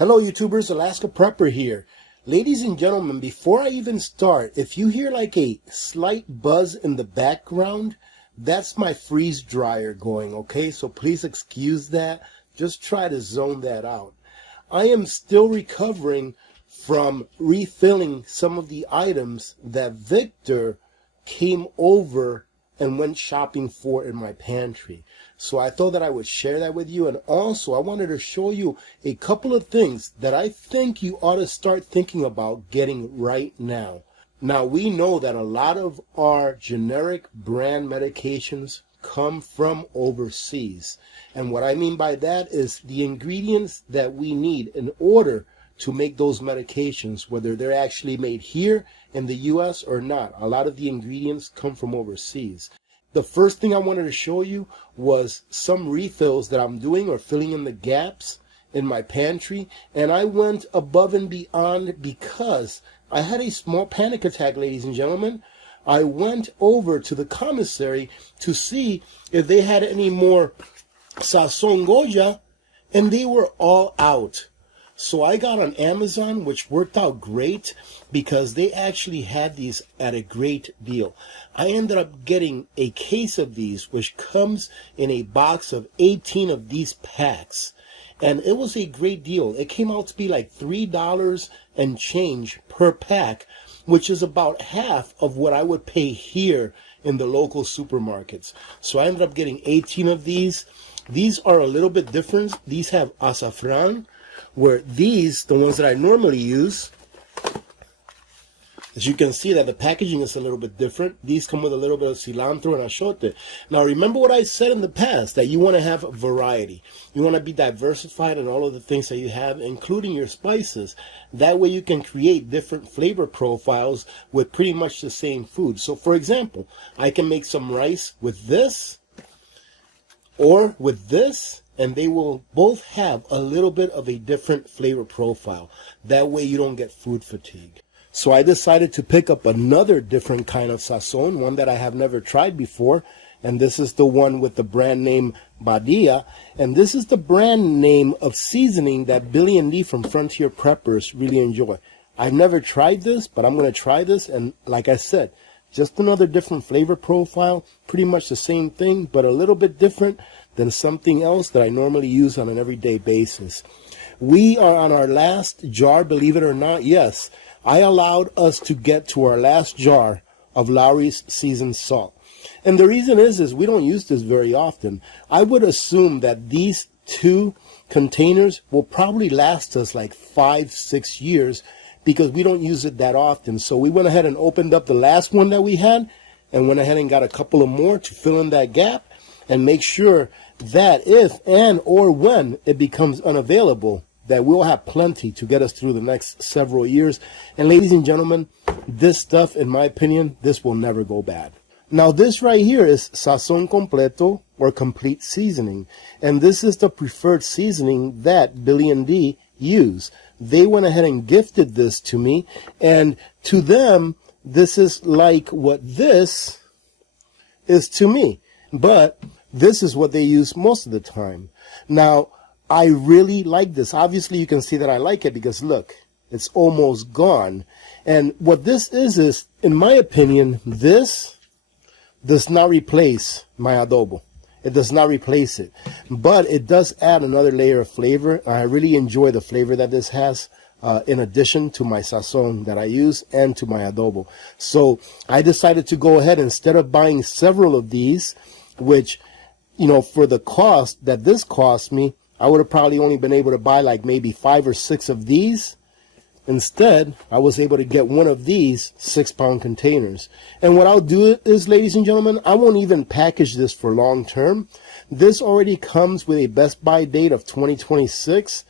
Hello YouTubers, Alaska Prepper here. Ladies and gentlemen, before I even start, if you hear like a slight buzz in the background, that's my freeze dryer going, okay? So please excuse that. Just try to zone that out. I am still recovering from refilling some of the items that Victor came over and went shopping for in my pantry. So I thought that I would share that with you. And also I wanted to show you a couple of things that I think you ought to start thinking about getting right now. Now we know that a lot of our generic brand medications come from overseas. And what I mean by that is the ingredients that we need in order to make those medications, whether they're actually made here in the US or not. A lot of the ingredients come from overseas. The first thing I wanted to show you was some refills that I'm doing or filling in the gaps in my pantry. And I went above and beyond because I had a small panic attack, ladies and gentlemen. I went over to the commissary to see if they had any more Sazon Goya, and they were all out. So I got on Amazon, which worked out great because they actually had these at a great deal. I ended up getting a case of these, which comes in a box of 18 of these packs. And it was a great deal. It came out to be like $3 and change per pack, which is about half of what I would pay here in the local supermarkets. So I ended up getting 18 of these. These are a little bit different. These have azafran, where these, the ones that I normally use, as you can see that the packaging is a little bit different. These come with a little bit of cilantro and achote. Now remember what I said in the past, that you want to have variety. You want to be diversified in all of the things that you have, including your spices. That way you can create different flavor profiles with pretty much the same food. So for example, I can make some rice with this or with this, and they will both have a little bit of a different flavor profile. That way you don't get food fatigue. So I decided to pick up another different kind of sazon, one that I have never tried before. And this is the one with the brand name Badia. And this is the brand name of seasoning that Billy and Lee from Frontier Preppers really enjoy. I've never tried this, but I'm going to try this. And like I said, just another different flavor profile, pretty much the same thing, but a little bit different than something else that I normally use on an everyday basis. We are on our last jar, believe it or not. Yes, I allowed us to get to our last jar of Lawry's seasoned salt. And the reason is we don't use this very often. I would assume that these two containers will probably last us like 5-6 years because we don't use it that often. So we went ahead and opened up the last one that we had and went ahead and got a couple of more to fill in that gap and make sure that if and or when it becomes unavailable, that we'll have plenty to get us through the next several years. And ladies and gentlemen, this stuff, in my opinion, this will never go bad. Now this right here is Sazon Completo, or complete seasoning. And this is the preferred seasoning that Billy and Dee use. They went ahead and gifted this to me. And to them, this is like what this is to me. But this is what they use most of the time. Now, I really like this. Obviously, you can see that I like it because look, it's almost gone. And what this is, in my opinion, this does not replace my adobo. It does not replace it. But it does add another layer of flavor. I really enjoy the flavor that this has in addition to my sazon that I use and to my adobo. So I decided to go ahead, instead of buying several of these, which, you know, for the cost that this cost me, I would have probably only been able to buy like maybe 5 or 6 of these. Instead, I was able to get one of these 6-pound containers. And what I'll do is, ladies and gentlemen, I won't even package this for long term. This already comes with a best by date of 2026.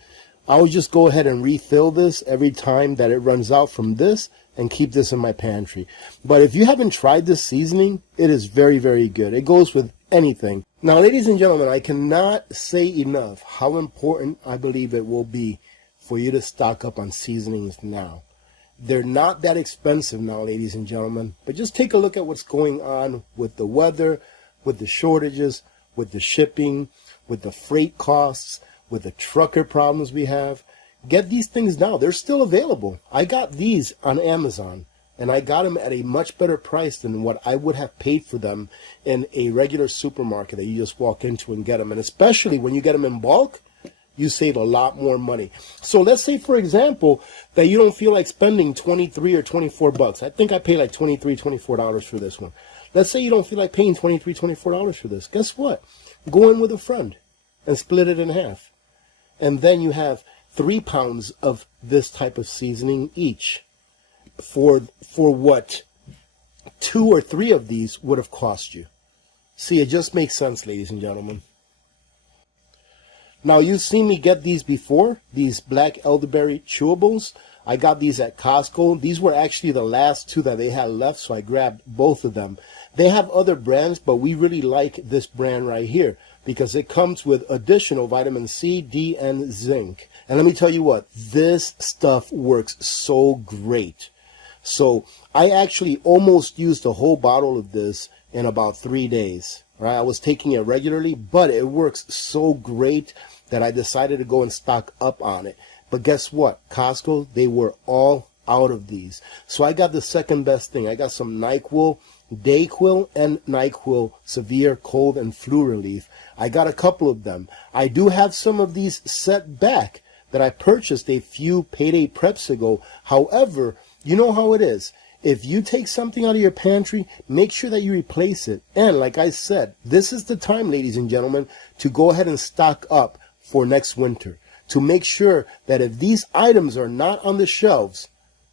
I'll just go ahead and refill this every time that it runs out from this and keep this in my pantry. But if you haven't tried this seasoning, it is very, very good. It goes with anything. Now, ladies and gentlemen, I cannot say enough how important I believe it will be for you to stock up on seasonings now. They're not that expensive now, ladies and gentlemen, but just take a look at what's going on with the weather, with the shortages, with the shipping, with the freight costs, with the trucker problems we have. get these things now. They're still available. I got these on Amazon, and I got them at a much better price than what I would have paid for them in a regular supermarket that you just walk into and get them. And especially when you get them in bulk, you save a lot more money. So let's say, for example, that you don't feel like spending 23 or 24 bucks. I think I paid like $23, $24 for this one. Let's say you don't feel like paying $23, $24 for this. Guess what? Go in with a friend and split it in half. And then you have 3 pounds of this type of seasoning each for what 2 or 3 of these would have cost you. See, it just makes sense, ladies and gentlemen. Now, you've seen me get these before, these black elderberry chewables. I got these at Costco. These were actually the last 2 that they had left, so I grabbed both of them. They have other brands, but we really like this brand right here because it comes with additional vitamin C, D, and zinc. And let me tell you what, this stuff works so great. So I actually almost used a whole bottle of this in about 3 days. Right? I was taking it regularly, but it works so great that I decided to go and stock up on it. But guess what? Costco, they were all out of these. So I got the second best thing. I got some NyQuil Dayquil and NyQuil Severe Cold and Flu Relief. I got a couple of them. I do have some of these set back that I purchased a few payday preps ago. However, you know how it is. If you take something out of your pantry, make sure that you replace it. And like I said, this is the time, ladies and gentlemen, to go ahead and stock up for next winter. To make sure that if these items are not on the shelves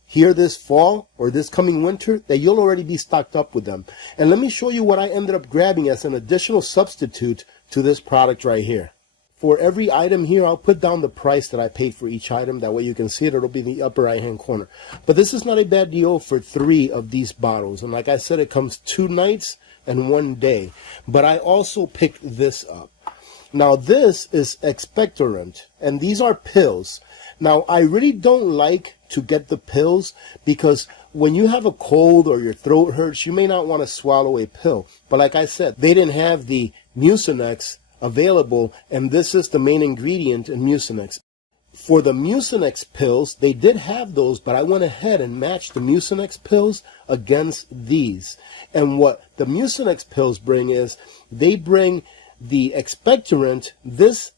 here this fall or this coming winter, that you'll already be stocked up with them. And let me show you what I ended up grabbing as an additional substitute to this product right here. For every item here, I'll put down the price that I paid for each item. That way you can see it. It'll be in the upper right-hand corner. But this is not a bad deal for 3 of these bottles. And like I said, it comes 2 nights and 1 day. But I also picked this up. Now, this is expectorant, and these are pills. Now, I really don't like to get the pills because when you have a cold or your throat hurts, you may not want to swallow a pill. But like I said, they didn't have the Mucinex available, and this is the main ingredient in Mucinex. For the Mucinex pills, they did have those, but I went ahead and matched the Mucinex pills against these. And what the Mucinex pills bring is, they bring the expectorant, this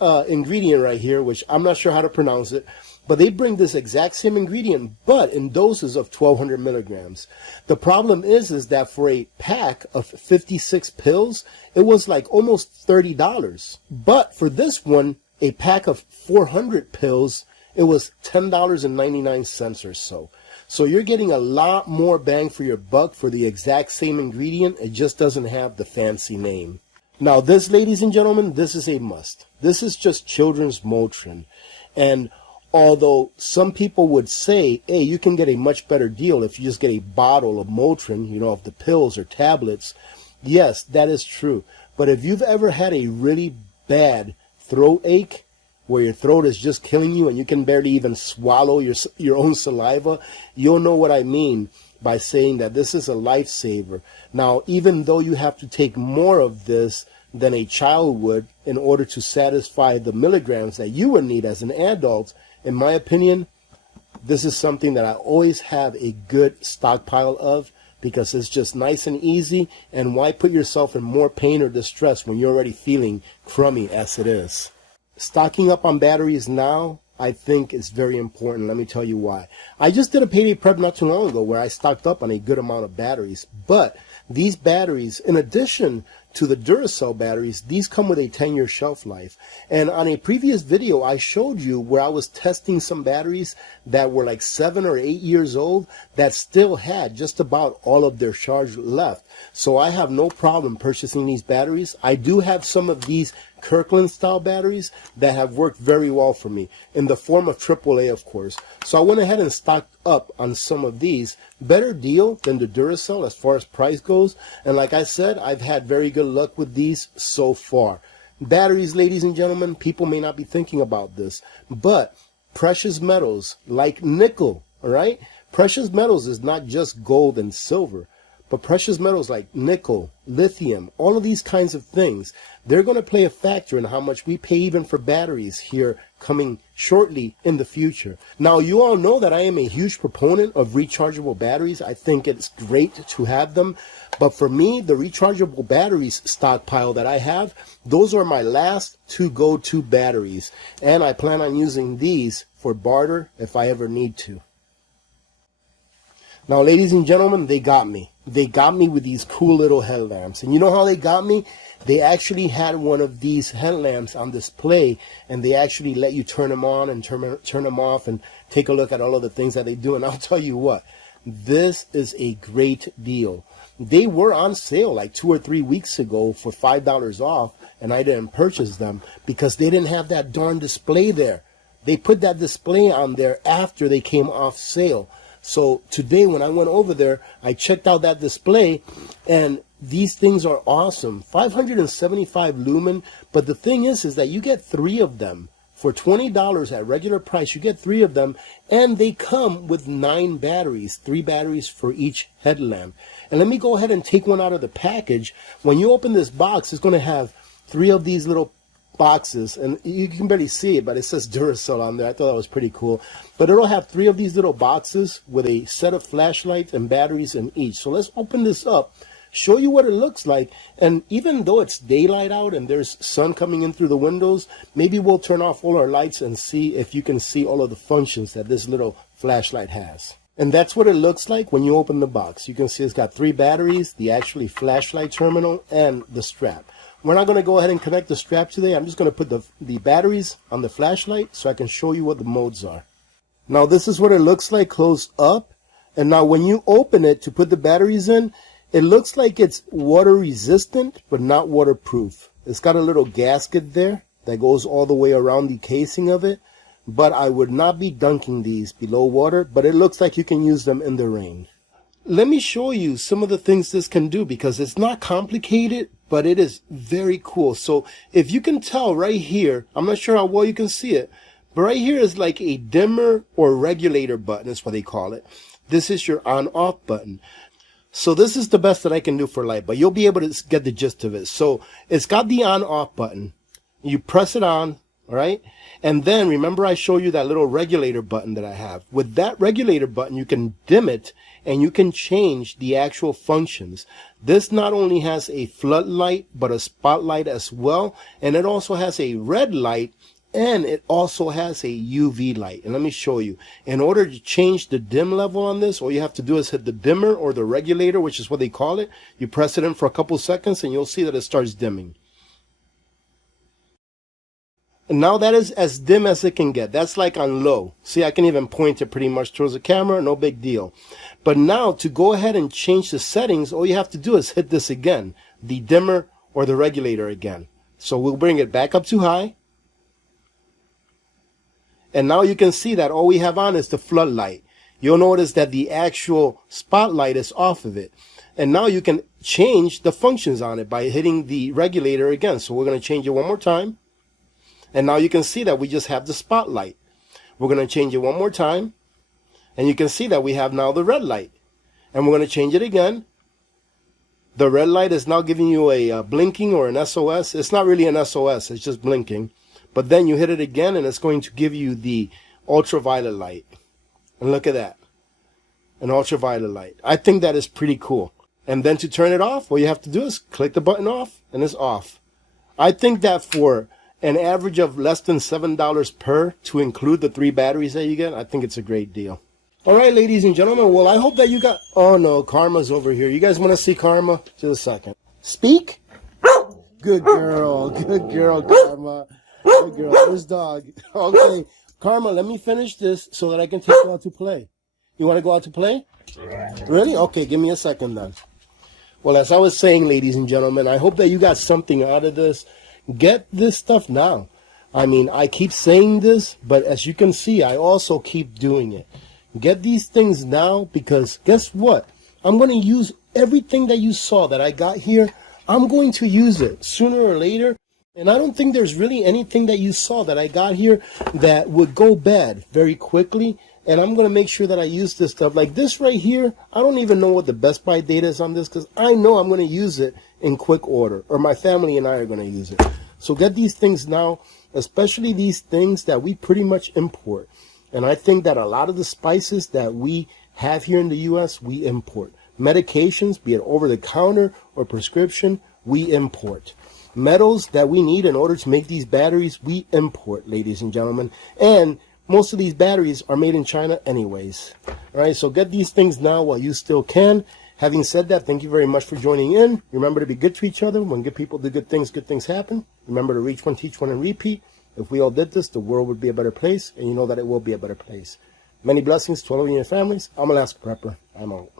ingredient right here, which I'm not sure how to pronounce it, but they bring this exact same ingredient, but in doses of 1,200 milligrams. The problem is that for a pack of 56 pills, it was like almost $30. But for this one, a pack of 400 pills, it was $10.99 or so. So you're getting a lot more bang for your buck for the exact same ingredient. It just doesn't have the fancy name. Now this, ladies and gentlemen, this is a must. This is just children's Motrin. And although some people would say, hey, you can get a much better deal if you just get a bottle of Motrin, you know, of the pills or tablets. Yes, that is true. But if you've ever had a really bad throat ache, where your throat is just killing you and you can barely even swallow your own saliva, you'll know what I mean by saying that this is a lifesaver. Now, even though you have to take more of this than a child would in order to satisfy the milligrams that you would need as an adult, in my opinion, this is something that I always have a good stockpile of because it's just nice and easy, and why put yourself in more pain or distress when you're already feeling crummy as it is. Stocking up on batteries now, I think, is very important. Let me tell you why. I just did a payday prep not too long ago where I stocked up on a good amount of batteries, but these batteries, in addition to the Duracell batteries, these come with a 10-year shelf life. And on a previous video, I showed you where I was testing some batteries that were like 7 or 8 years old that still had just about all of their charge left. So I have no problem purchasing these batteries. I do have some of these Kirkland style batteries that have worked very well for me in the form of AAA, of course. So I went ahead and stocked up on some of these. Better deal than the Duracell as far as price goes. And like I said, I've had very good luck with these so far. Batteries, ladies and gentlemen, people may not be thinking about this, but precious metals like nickel, all right? Precious metals is not just gold and silver. But precious metals like nickel, lithium, all of these kinds of things, they're going to play a factor in how much we pay even for batteries here coming shortly in the future. Now, you all know that I am a huge proponent of rechargeable batteries. I think it's great to have them. But for me, the rechargeable batteries stockpile that I have, those are my last two go-to batteries. And I plan on using these for barter if I ever need to. Now, ladies and gentlemen, they got me. They got me with these cool little headlamps. And you know how they got me? They actually had one of these headlamps on display, and they actually let you turn them on and turn them off and take a look at all of the things that they do. And I'll tell you what, this is a great deal. They were on sale like 2 or 3 weeks ago for $5 off, and I didn't purchase them because they didn't have that darn display there. They put that display on there after they came off sale. So today when I went over there, I checked out that display, and these things are awesome. 575 lumen, but the thing is that you get 3 of them. For $20 at regular price, you get 3 of them, and they come with 9 batteries, 3 batteries for each headlamp. And let me go ahead and take one out of the package. When you open this box, it's going to have 3 of these little boxes, and you can barely see it, but it says Duracell on there. I thought that was pretty cool. But it'll have 3 of these little boxes with a set of flashlights and batteries in each. So let's open this up, show you what it looks like. And even though it's daylight out and there's sun coming in through the windows, maybe we'll turn off all our lights and see if you can see all of the functions that this little flashlight has. And that's what it looks like when you open the box. You can see it's got 3 batteries, the actually flashlight terminal, and the strap. We're not going to go ahead and connect the strap today. I'm just going to put the batteries on the flashlight so I can show you what the modes are. Now this is what it looks like closed up. And now when you open it to put the batteries in, it looks like it's water resistant but not waterproof. It's got a little gasket there that goes all the way around the casing of it. But I would not be dunking these below water, but it looks like you can use them in the rain. Let me show you some of the things this can do because it's not complicated, but it is very cool. So if you can tell right here, I'm not sure how well you can see it, but right here is like a dimmer or regulator button is what they call it. This is your on-off button. So this is the best that I can do for light, but you'll be able to get the gist of it. So it's got the on-off button. You press it on, all right? And then remember I showed you that little regulator button that I have. With that regulator button, you can dim it and you can change the actual functions. This not only has a floodlight, but a spotlight as well. And it also has a red light, and it also has a UV light. And let me show you. In order to change the dim level on this, all you have to do is hit the dimmer or the regulator, which is what they call it. You press it in for a couple seconds and you'll see that it starts dimming. And now that is as dim as it can get. That's like on low. See, I can even point it pretty much towards the camera, no big deal. But now to go ahead and change the settings, all you have to do is hit this again, the dimmer or the regulator again. So we'll bring it back up to high. And now you can see that all we have on is the floodlight. You'll notice that the actual spotlight is off of it. And now you can change the functions on it by hitting the regulator again. So we're going to change it one more time. And now you can see that we just have the spotlight. We're going to change it one more time. And you can see that we have now the red light. And we're going to change it again. The red light is now giving you a blinking or an SOS. It's not really an SOS, it's just blinking. But then you hit it again and it's going to give you the ultraviolet light. And look at that. An ultraviolet light. I think that is pretty cool. And then to turn it off, all you have to do is click the button off and it's off. I think that for an average of less than $7 per to include the 3 batteries that you get, I think it's a great deal. All right, ladies and gentlemen, well, I hope that you got... Oh, no, Karma's over here. You guys want to see Karma? Just a second. Speak? Good girl. Good girl, Karma. Good girl. Where's dog? Okay, Karma, let me finish this so that I can take you out to play. You want to go out to play? Really? Okay, give me a second then. Well, as I was saying, ladies and gentlemen, I hope that you got something out of this. Get this stuff now. I mean, I keep saying this, but as you can see, I also keep doing it. Get these things now because guess what? I'm going to use everything that you saw that I got here. I'm going to use it sooner or later. And I don't think there's really anything that you saw that I got here that would go bad very quickly. and I'm going to make sure that I use this stuff. Like this right here, I don't even know what the best buy date is on this because I know I'm going to use it in quick order, or my family and I are going to use it. So get these things now, especially these things that we pretty much import. And I think that a lot of the spices that we have here in the U.S., we import. Medications, be it over the counter or prescription, we import. Metals that we need in order to make these batteries, we import, ladies and gentlemen. And most of these batteries are made in China anyways. All right, so get these things now while you still can. Having said that, thank you very much for joining in. Remember to be good to each other. When good people do good things happen. Remember to reach one, teach one, and repeat. If we all did this, the world would be a better place, and you know that it will be a better place. Many blessings to all of you and your families. I'm Alaska Prepper. I'm out.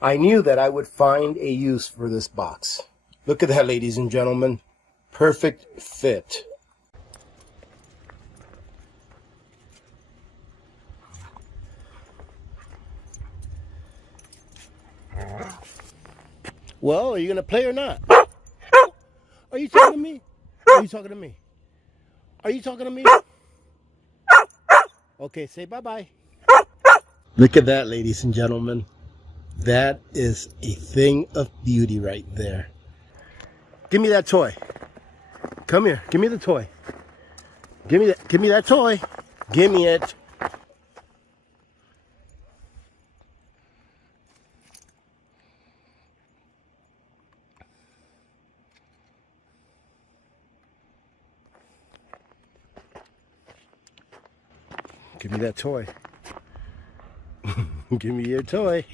I knew that I would find a use for this box. Look at that, ladies and gentlemen. Perfect fit. Well, are you going to play or not? Are you talking to me? Are you talking to me? Are you talking to me? Okay, say bye-bye. Look at that, ladies and gentlemen. That is a thing of beauty right there. Give me that toy. Come here. Give me the toy. Give me that toy. Give me it. Give me that toy. Give me your toy.